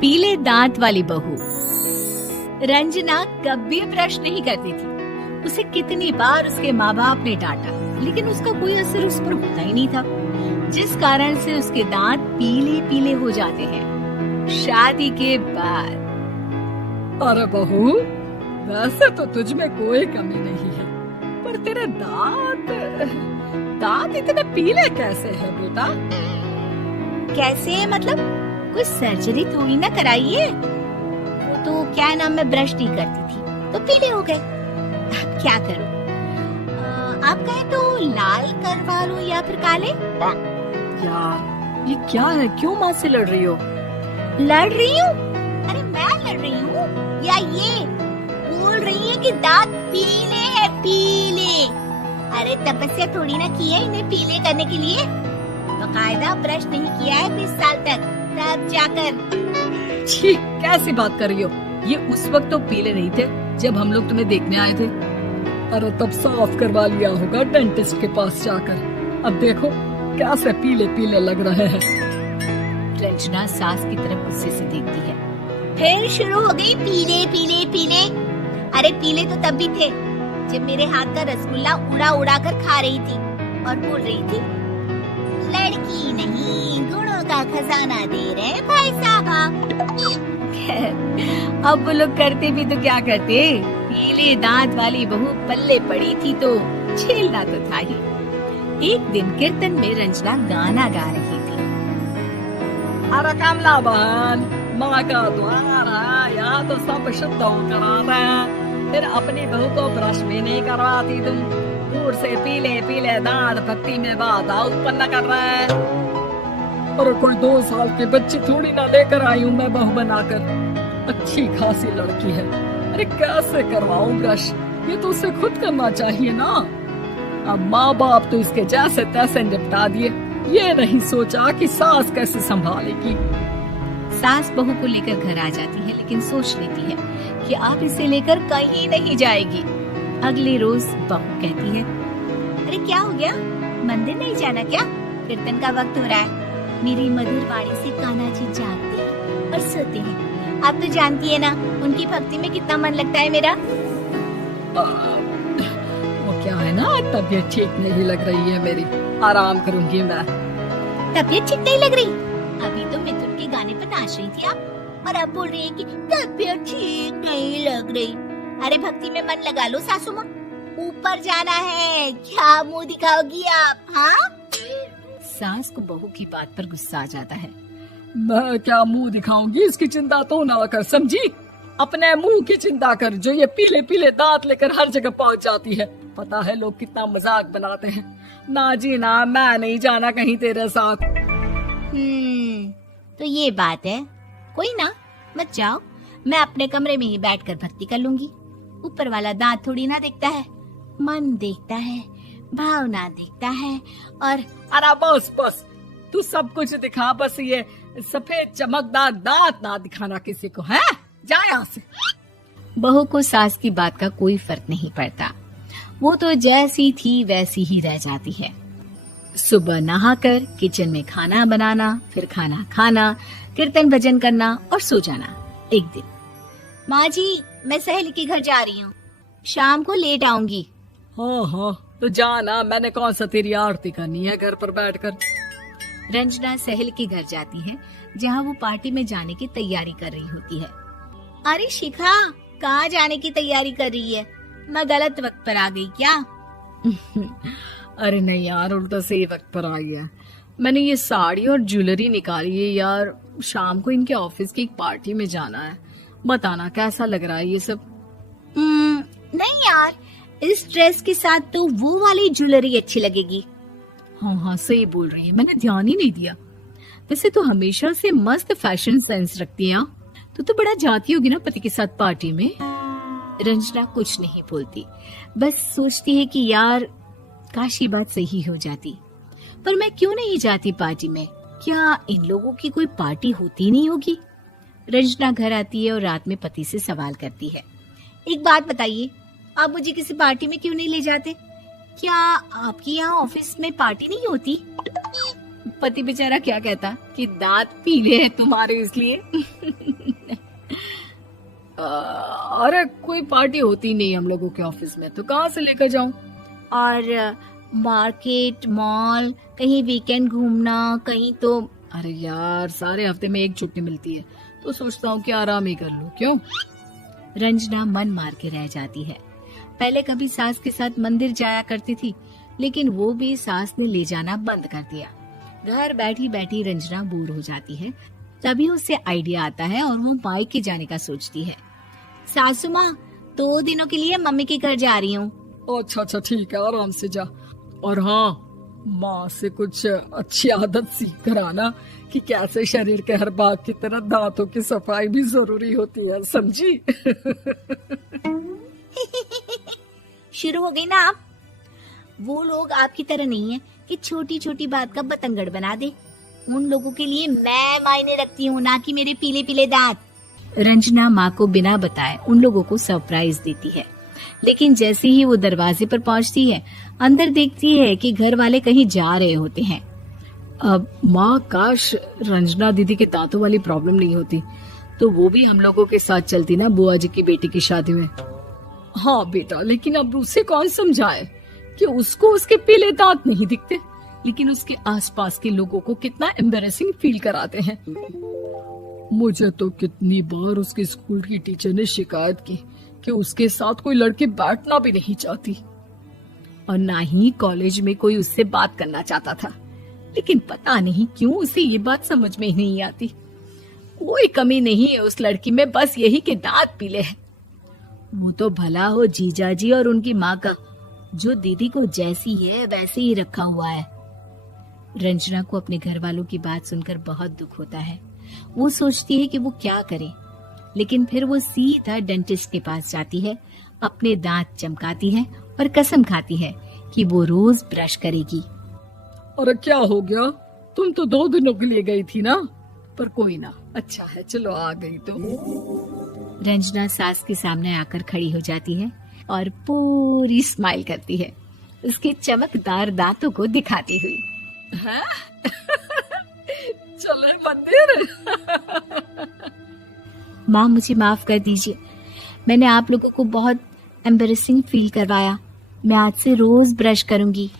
पीले दांत वाली बहू। रंजना कभी ब्रश नहीं करती थी। उसे कितनी बार उसके माँ बाप ने डांटा, लेकिन उसका कोई असर उस पर होता ही नहीं था, जिस कारण से उसके दांत पीले पीले हो जाते हैं। शादी के बाद अरे बहू, वैसे तो तुझ में कोई कमी नहीं है, पर तेरे दांत इतने पीले कैसे हैं बेटा? कैसे मतलब? कुछ सर्जरी थोड़ी ना कराइए। वो तो क्या नाम, मैं ब्रश नहीं करती थी तो पीले हो गए। अब क्या करूं? आप कहें तो लाल करवा लूं या फिर काले? यार ये क्या है, क्यों माँ से लड़ रही हो? लड़ रही हूँ? अरे मैं लड़ रही हूँ या ये बोल रही है कि दांत पीले हैं, पीले। अरे तपस्या थोड़ी ना की है इन्हें पीले करने के लिए। बकायदा ब्रश नहीं किया है 20 साल तक, तब जाकर। छी, कैसी बात कर रही हो? ये उस वक्त तो पीले नहीं थे जब हम लोग तुम्हें देखने आए थे। अरे तब साफ करवा लिया होगा डेंटिस्ट के पास जाकर। अब देखो कैसे पीले पीले लग रहे हैं। रंजना सास की तरफ गुस्से से देखती है। फिर शुरू हो गई पीले पीले पीले। अरे पीले तो तब भी थे जब मेरे हाथ का रसगुल्ला उड़ा उड़ा कर खा रही थी और बोल रही थी, लड़की नहीं गुणों का खजाना दे रहे भाई साहब। अब वो लोग करते भी तो क्या करते, पीले दांत वाली बहू पल्ले पड़ी थी तो झेलना तो था ही। एक दिन कीर्तन में रंजना गाना गा रही थी। अरे कमला बहन, माँ का द्वार है, यहाँ तो सब शुद्ध होकर आता है, फिर अपनी बहू को ब्रश भी नहीं करवाती तुम। दूर से पीले पीले दांत भक्ति में बाधा उत्पन्न कर रहा है। और कोई 2 साल के बच्ची थोड़ी ना लेकर आई हूँ मैं बहू बनाकर। अच्छी खासी लड़की है, अरे कैसे करवाऊं ब्रश? ये तो उसे खुद करना चाहिए ना। अब माँ बाप तो इसके जैसे तैसे निपटा दिए, ये नहीं सोचा कि सास कैसे संभालेगी। सास बहू को लेकर घर आ जाती है, लेकिन सोच लेती है कि आप इसे लेकर कहीं नहीं जाएगी। अगले रोज बहू कहती है, अरे क्या हो गया, मंदिर नहीं जाना क्या? कीर्तन का वक्त हो रहा है। मेरी मधुर वाणी से कान्हा जी जागते हैं और सोते हैं। आप तो जानती है ना उनकी भक्ति में कितना मन लगता है मेरा। वो क्या है ना, तबीयत ठीक नहीं लग रही है मेरी, आराम करूंगी मैं। तबीयत ठीक नहीं लग रही? अभी तो मिथुन के गाने पर नाच रही थी आप, और अब बोल रही है कि तबीयत ठीक नहीं लग रही। अरे भक्ति में मन लगा लो सासू माँ, ऊपर जाना है, क्या मुंह दिखाओगी आप? हाँ? सास को बहू की बात पर गुस्सा आ जाता है। मैं क्या मुंह दिखाऊंगी, इसकी चिंता तो ना कर, समझी? अपने मुंह की चिंता कर, जो ये पीले पीले दांत लेकर हर जगह पहुंच जाती है। पता है लोग कितना मजाक बनाते हैं। ना जी ना, मैं नहीं जाना कहीं तेरे साथ। तो ये बात है। कोई ना, मत जाओ, मैं अपने कमरे में ही बैठकर भक्ति कर लूंगी। ऊपर वाला दांत थोड़ी ना देखता है, मन देखता है, भावना देखता है। और अरे बस बस, तू सब कुछ दिखा, बस ये सफेद चमकदार दांत ना दिखाना किसी को, है? जा यहाँ से। बहू को सास की बात का कोई फर्क नहीं पड़ता, वो तो जैसी थी वैसी ही रह जाती है। सुबह नहाकर किचन में खाना बनाना, फिर खाना खाना, कीर्तन भजन करना और सो जाना। एक दिन, माँ जी मैं सहेली के घर जा रही हूँ, शाम को लेट आऊंगी। हाँ हाँ तो जाना, मैंने कौन सा तेरी आरती करनी है घर पर बैठकर। रंजना सहेली के घर जाती है, जहाँ वो पार्टी में जाने की तैयारी कर रही होती है। अरे शिखा, कहाँ जाने की तैयारी कर रही है? मैं गलत वक्त पर आ गई क्या? अरे नहीं यार, उल्टा सही वक्त पर आ गया। मैंने ये साड़ी और ज्वेलरी निकाली है यार, शाम को इनके ऑफिस की एक पार्टी में जाना है। बताना कैसा लग रहा है ये सब? नहीं यार, इस ड्रेस के साथ तो वो वाली ज्वेलरी अच्छी लगेगी। हाँ हाँ सही बोल रही है, मैंने ध्यान ही नहीं दिया। वैसे तो हमेशा से मस्त फैशन सेंस रखती है। तो बड़ा जाती होगी ना पति के साथ पार्टी में। रंजना कुछ नहीं बोलती, बस सोचती है कि यार काश ये बात सही हो जाती, पर मैं क्यों नहीं जाती पार्टी में? क्या इन लोगों की कोई पार्टी होती नहीं होगी? रंजना घर आती है और रात में पति से सवाल करती है, एक बात बताइए, आप मुझे किसी पार्टी में क्यों नहीं ले जाते? क्या आपके यहाँ ऑफिस में पार्टी नहीं होती? पति बेचारा क्या कहता कि दांत पीले हैं तुम्हारे इसलिए। अरे कोई पार्टी होती नहीं हम लोगों के ऑफिस में, तो कहाँ से लेकर जाऊं? और मार्केट, मॉल, कहीं वीकेंड घूमना, कहीं तो। अरे यार सारे हफ्ते में एक छुट्टी मिलती है, तो सोचता हूँ कि आराम ही कर लूं। क्यों? रंजना मन मार के रह जाती है। पहले कभी सास के साथ मंदिर जाया करती थी, लेकिन वो भी सास ने ले जाना बंद कर दिया। घर बैठी बैठी रंजना बोर हो जाती है। तभी उसे आइडिया आता है और वो मायके जाने का सोचती है। सासू माँ, 2 दिनों के लिए मम्मी के घर जा रही हूँ। अच्छा ठीक है, आराम से जा। और हाँ, माँ से कुछ अच्छी आदत सीख कर आना कि कैसे शरीर के हर भाग की तरह दांतों की सफाई भी जरूरी होती है, समझी? शुरू हो गई ना आप। वो लोग आपकी तरह नहीं है कि छोटी छोटी बात का बतंगड़ बना दे। उन लोगों के लिए मैं मायने रखती हूँ, ना कि मेरे पीले पीले दांत। रंजना माँ को बिना बताए उन लोगों को सरप्राइज देती है, लेकिन जैसे ही वो दरवाजे पर पहुंचती है, अंदर देखती है कि घर वाले कहीं जा रहे होते हैं। अब माँ, काश रंजना दीदी के दांतों वाली प्रॉब्लम नहीं होती, तो वो भी हम लोगों के साथ चलती ना बुआ जी की बेटी की शादी में। हाँ बेटा, लेकिन अब उसे कौन समझाए कि उसको उसके पीले दांत नहीं दिखते, लेकिन उसके आसपास के लोगों को कितना एम्बैरेसिंग फील कराते हैं। मुझे तो कितनी बार उसके स्कूल की टीचर ने शिकायत की कि उसके साथ कोई लड़की बैठना भी नहीं चाहती, और ना ही कॉलेज में कोई उससे बात करना चाहता था। लेकिन पता नहीं क्यों उसे ये बात समझ में ही नहीं आती। कोई कमी नहीं है उस लड़की में, बस यही कि दांत पीले हैं। वो तो भला हो जीजा जी और उनकी माँ का, जो दीदी को जैसी है वैसे ही रखा हुआ है। रंजना को अपने घर वालों की बात सुनकर बहुत दुख होता है। वो सोचती है कि वो क्या करे, लेकिन फिर वो सीधा डेंटिस्ट के पास जाती है, अपने दांत चमकाती है और कसम खाती है कि वो रोज ब्रश करेगी। अरे क्या हो गया? तुम तो 2 दिनों के लिए गई थी ना, पर कोई ना, अच्छा है, चलो आ गई तो। रंजना सास के सामने आकर खड़ी हो जाती है और पूरी स्माइल करती है, उसके चमकदार दांतों को दिखाती हुई। हैं? चले मंदिर? माँ, मुझे माफ कर दीजिए, मैंने आप लोगों को बहुत एम्बैरेसिंग फील करवाया। मैं आज से रोज ब्रश करूंगी।